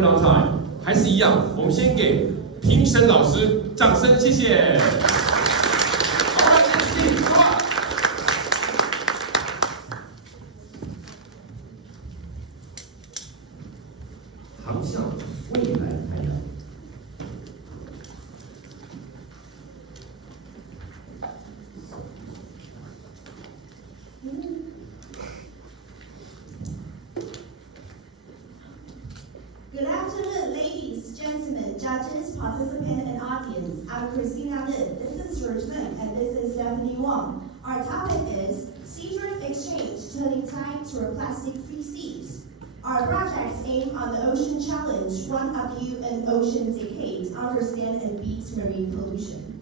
run out time， 还是一样，我们先给评审老师掌声，谢谢。好，来，请说话。航向未来太阳。Good afternoon, ladies, gentlemen, judges, participants, and audience. I'm Christina Lin. This is CHUN, and this is Stephanie Wong. Our topic is Seafood Exchange, Turning Tide to a Plastic-Free Seas. Our projects aim on the Ocean Challenge, One of You an Ocean Decade, Understand and Beat Marine Pollution.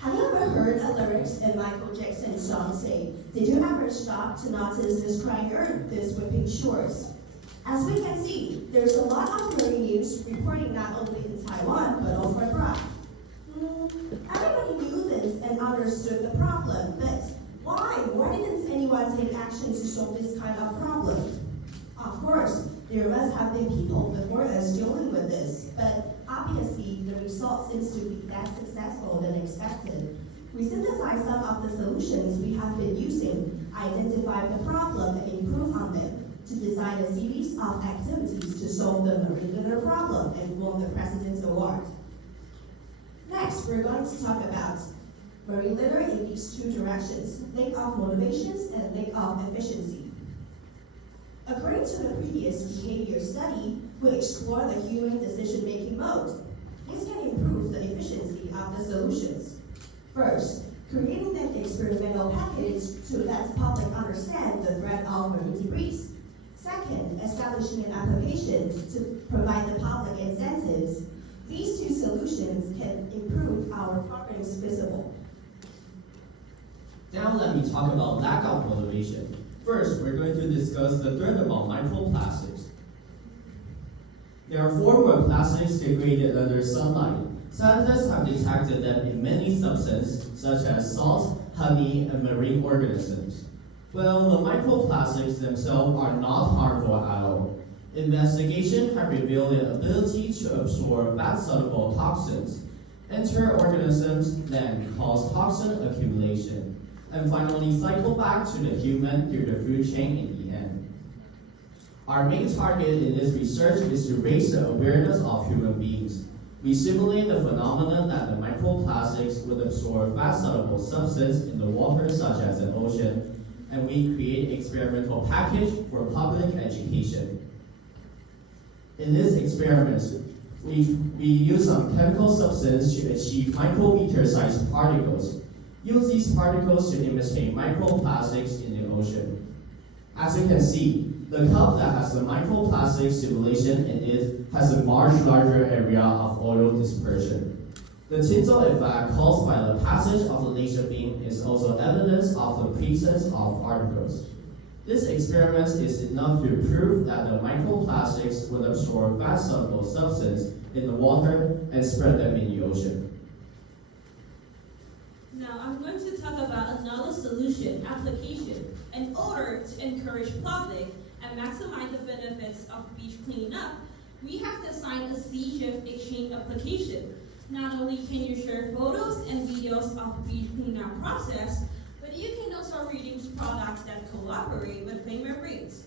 Have you ever heard a lyrics in Michael Jackson's song say, "Did you ever stop to notice this crying earth, this whipping shores?" As we can see, there's a lot of marine news reporting not only in Taiwan, but also abroad. Everybody knew this and understood the problem, but why? Why didn't anyone take action to solve this kind of problem? Of course, there must have been people before us dealing with this, but obviously the result seems to be less successful than expected. We synthesize some of the solutions we have been using, identify the problem and improve on them, to design a series of activities to solve the marine litter problem and won the President's Award. Next, we're going to talk about marine litter in these two directions, lack of motivations and lack of efficiency. According to the previous behavior study, we explore the human decision-making mode. This can improve the efficiency of the solutions. First, creating an experimental package to let the public understand the threat of marine debris. Second, establishing an application to provide the public incentives. These two solutions can improve our progress visible. Now let me talk about lack of motivation. First, we're going to discuss the threat about microplastics. There are forms of plastics degraded under sunlight. Scientists have detected them in many substances such as salt, honey, and marine organisms. Well, the microplastics themselves are not harmful at all. Investigations have revealed their ability to absorb fat-soluble toxins, enter organisms, then cause toxin accumulation, and finally cycle back to the human through the food chain in the end. Our main target in this research is to raise the awareness of human beings. We simulate the phenomenon that the microplastics would absorb fat-soluble substance in the water such as an ocean, and we create experimental package for public education. In this experiment, we use some chemical substance to achieve micrometer-sized particles. Use these particles to imitate microplastics in the ocean. As you can see, the cup that has the microplastic simulation in it has a much larger area of oil dispersion. The tinsel effect caused by the passage of the laser beam is also evidence of the presence of particles. This experiment is enough to prove that the microplastics will absorb fat-soluble substance in the water and spread them in the ocean. Now I'm going to talk about another solution, application. In order to encourage public and maximize the benefits of beach cleanup, we have designed a Seafood Exchange application. Not only can you share photos and videos of beach cleanup process, but you can also reduce products that cooperate with Bay Marines.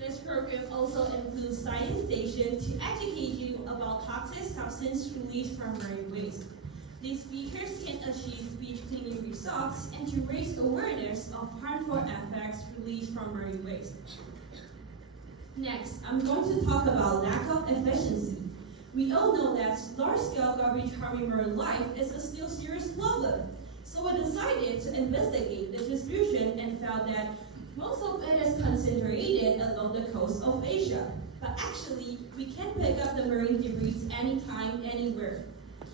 This program also includes science station to educate you about toxic substance released from marine waste. These speakers can achieve beach cleaning results and to raise awareness of harmful effects released from marine waste. Next, I'm going to talk about lack of efficiency. We all know that large-scale garbage harming marine life is a still serious problem. So we decided to investigate the distribution and found that most of it is concentrated along the coast of Asia. But actually, we can pick up the marine debris anytime, anywhere.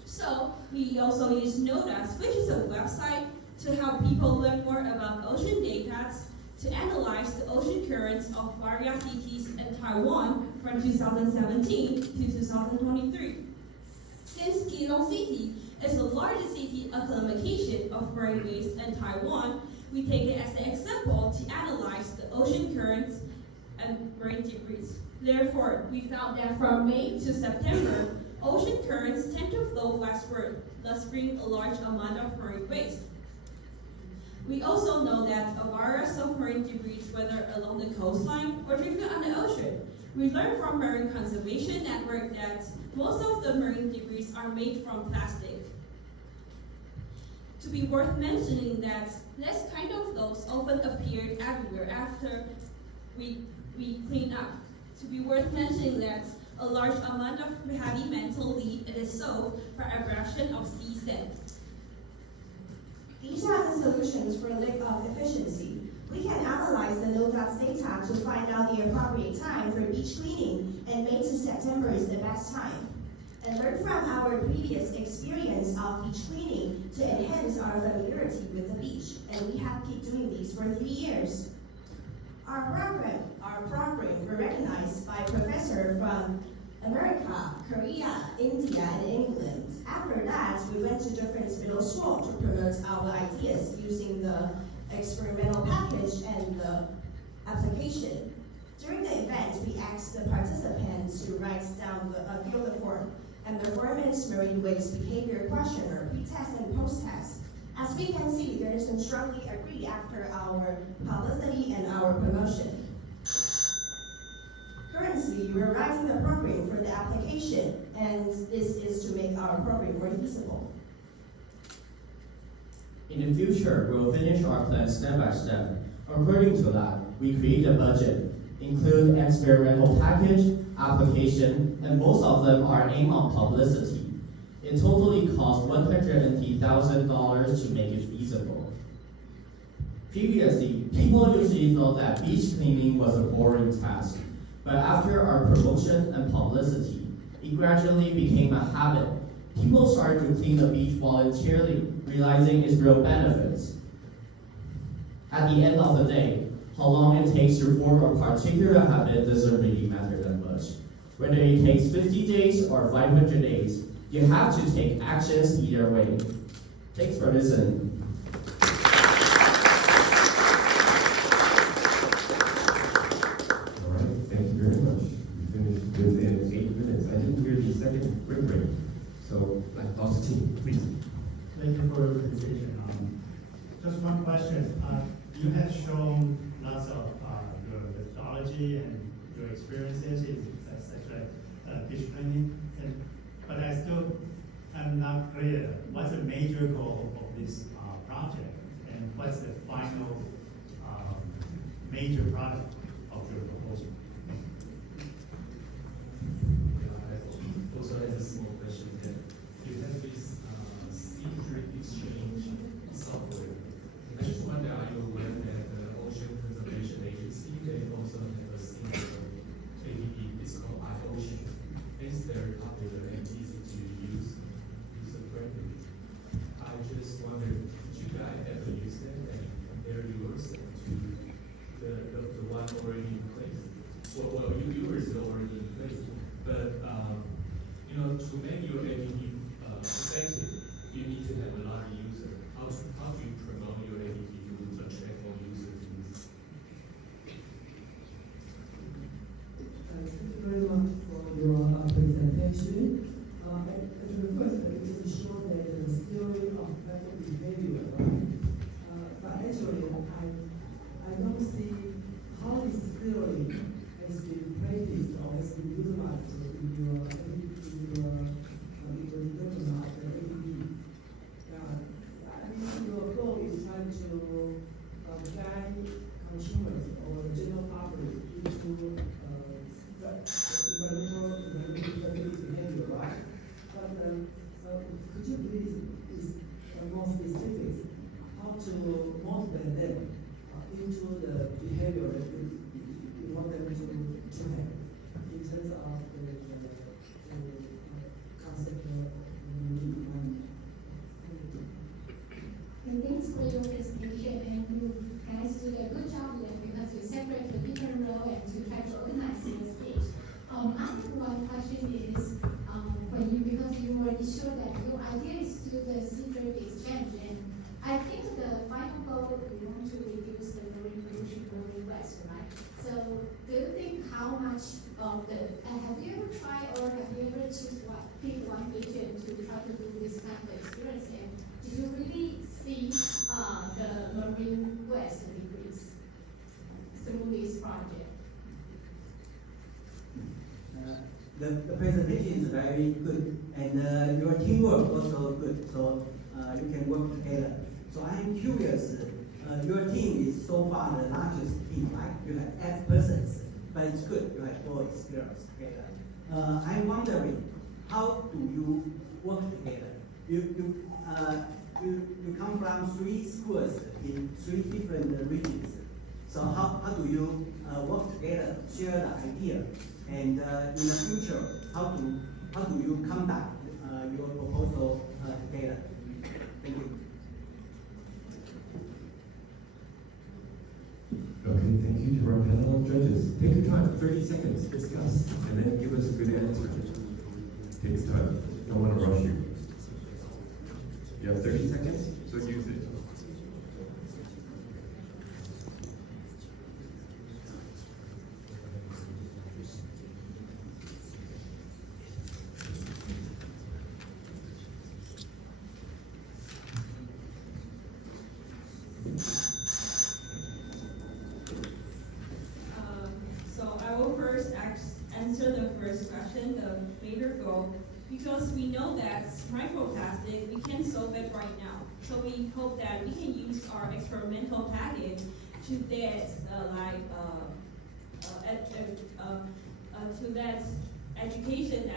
So we also use NODAS, which is a website to help people learn more about ocean data, to analyze the ocean currents of various cities in Taiwan from 2017 to 2023. Since Keelung City is the largest city agglomeration of marine waste in Taiwan, we take it as an example to analyze the ocean currents and marine debris. Therefore, we found that from May to September, ocean currents tend to flow westward, thus bringing a large amount of marine waste. We also know that a virus of marine debris, whether along the coastline or driven on the ocean. We learned from Marine Conservation Network that most of the marine debris are made from plastic. To be worth mentioning that this kind of flows often appeared everywhere after we clean up. To be worth mentioning that a large amount of heavy metal lead is dissolved for abrasion of sea sand. These are the solutions for lack of efficiency. We can analyze the NODA's data to find out the appropriate time for beach cleaning, and May to September is the best time. And learn from our previous experience of beach cleaning to enhance our familiarity with the beach. And we have keep doing these for 3 years. Our program were recognized by professors from America, Korea, India, and England. After that, we went to different middle schools to promote our ideas using the experimental package and the application. During the event, we asked the participants to write down fill the form, and the form is marine waste behavior questionnaire, pre-test and post-test. As we can see, there is some strongly agree after our publicity and our promotion. Currently, we're writing the program for the application, and this is to make our program more feasible. In the future, we'll finish our plan step by step. According to that, we create a budget, include experimental package, application, and most of them are aimed on publicity. It totally cost $150,000 to make it feasible. Previously, people usually thought that beach cleaning was a boring task, but after our promotion and publicity, it gradually became a habit. People started to clean the beach voluntarily, realizing its real benefits. At the end of the day, how long it takes to form a particular habit doesn't really matter that much. Whether it takes 50 days or 500 days, you have to take actions either way. Thanks for listening. All right, thank you very much. We finished within 8 minutes. I didn't hear the second break. So, Dr. T, please. Thank you for your presentation. Just one question. You have shown lots of your methodology and your experiences in such like beach cleaning, but I still am not clear what's the major goal of this project and what's the final major product of your proposal. Also has a small question here. You have this sea drip exchange software. I just wonder, are you aware that the Ocean Conservation Agency, they also have a similar APP, it's called iOcean. It's very popular and easy to use, user-friendly. I just wondered, did you guys ever use that and compare yours to the one already in place? Well, yours is already in place, but to make your APP effective, you need to have a lot of users. How do you promote your APP to attract more users to use? Thank you very much for your presentation. At first, it is shown that the theory of better behavior, right? But actually, I don't see how this theory has been practiced or has been utilized in your your goal is trying to guide consumers or the general public into environmental behavior, right? But could you please be more specific how to motivate them into the behavior that you want them to have in terms of the concept of environment? And thanks for your presentation, and you guys did a good job there because you separate the different role and you try to organize the stage. I have one question is for you, because you already showed that your idea is to do the sea drip exchange, and I think the final goal you want to reduce the marine pollution really well. West, right? So do you think how much of the, have you ever tried or have you ever picked one agent to try to do this kind of experience? And did you really see the Marine West decrease through this project? The presentation is very good, and your teamwork also good, so you can work together. So I'm curious, your team is so far the largest team, right? You have 8 persons, but it's good, you have more experience together. I'm wondering, how do you work together? You come from 3 schools in 3 different regions. So how do you work together, share the idea? And in the future, how do you conduct your proposal together? Thank you. Okay, thank you to our panel of judges. Take your time, 30 seconds, discuss, and then give us a good answer. Takes time. Don't want to rush you. You have 30 seconds, so use it. So I will first answer the first question, the major goal, because we know that microplastic, we can solve it right now. So we hope that we can use our experimental package to that, to that education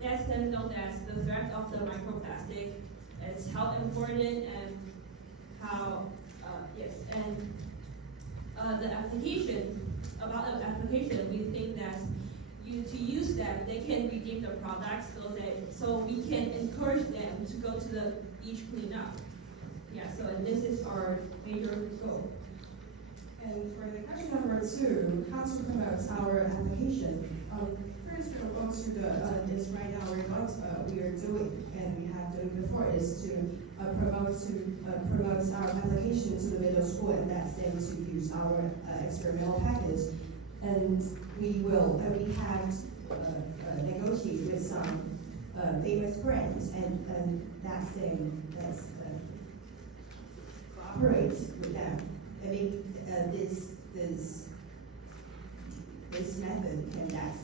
that's them know that the threat of the microplastic is how important and how, yes, and the application, about the application, we think that to use them, they can redeem the products so we can encourage them to go to the beach cleanup. Yeah, so this is our major goal. And for the question number 2, how to promote our application. First, we'll go to this right now we are doing, and we have done before, is to promote our application to the middle school, and that's them to use our experimental package. And we have negotiated with some famous brands, and that's cooperate with them. I mean, this method, and that's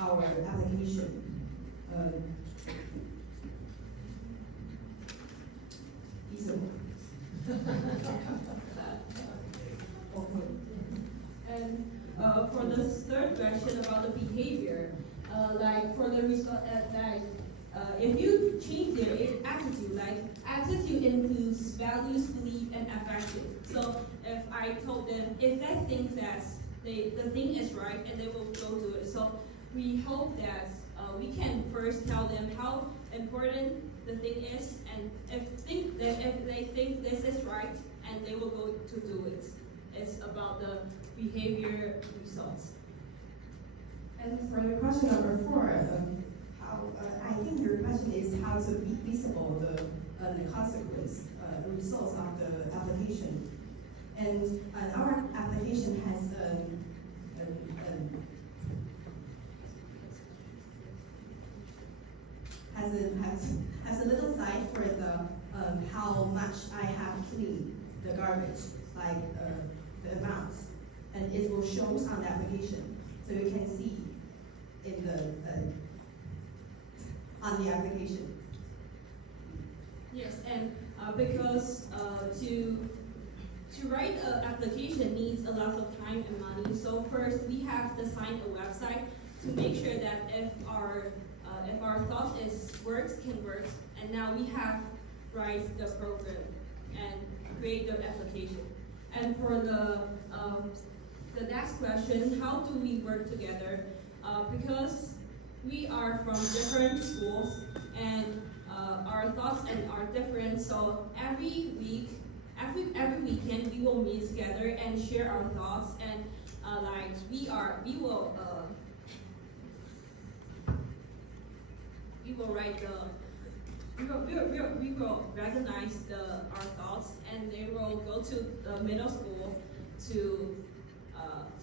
our application. And for the third question about the behavior, like for the result, if you change their attitude, like attitude includes values, belief, and affective. So if I told them, if they think that the thing is right, and they will go do it. So we hope that we can first tell them how important the thing is, and if they think this is right, and they will go to do it. It's about the behavior results. And for the question number 4, I think your question is how to be visible the consequence, the results of the application. And our application has a little side for the how much I have cleaned the garbage, like the amount, and it will show on the application, so you can see in the on the application. Yes, and because to write an application needs a lot of time and money. So first we have to sign a website to make sure that if our thought can work, and now we have write the program and create the application. And for the next question, how do we work together? Because we are from different schools, and our thoughts are different. So every weekend we will meet together and share our thoughts, and we will recognize our thoughts, and they will go to the middle school to